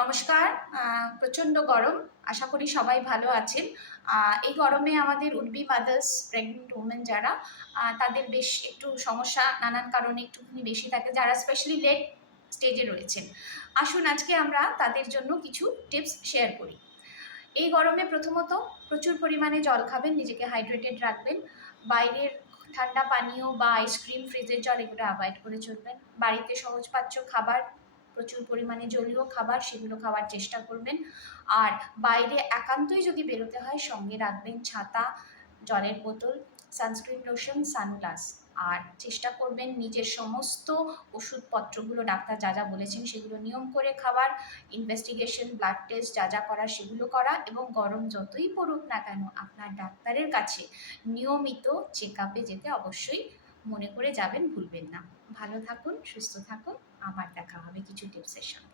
নমস্কার। প্রচণ্ড গরম। আশা করি সবাই ভালো আছেন। এই গরমে আমাদের would be mothers, pregnant women যারা তাদের বেশ একটু সমস্যা নানান কারণে একটুখানি বেশি থাকে, যারা স্পেশালি লেট স্টেজে রয়েছেন। আসুন আজকে আমরা তাদের জন্য কিছু টিপস শেয়ার করি। এই গরমে প্রথমত প্রচুর পরিমাণে জল খাবেন, নিজেকে হাইড্রেটেড রাখবেন। বাইরের ঠান্ডা পানীয় বা আইসক্রিম, ফ্রিজের জল এগুলো অ্যাভয়েড করে চলবেন। বাড়িতে সহজপাচ্য খাবার, প্রচুর পরিমাণে জলীয় খাবার, সেগুলো খাওয়ার চেষ্টা করবেন। আর বাইরে একান্তই যদি বেরোতে হয়, সঙ্গে রাখবেন ছাতা, জলের বোতল, সানস্ক্রিন লোশন, সানগ্লাস। আর চেষ্টা করবেন নিজের সমস্ত ওষুধপত্রগুলো ডাক্তার যা যা বলেছেন সেগুলো নিয়ম করে খাবার, ইনভেস্টিগেশন, ব্লাড টেস্ট যা যা করার সেগুলো করা, এবং গরম যতই পড়ুক না কেন আপনার ডাক্তারের কাছে নিয়মিত চেক আপে যেতে অবশ্যই মনে করে যাবেন, ভুলবেন না। ভালো থাকুন, সুস্থ থাকুন। আবার দেখা হবে কিছু টিপসের সঙ্গে।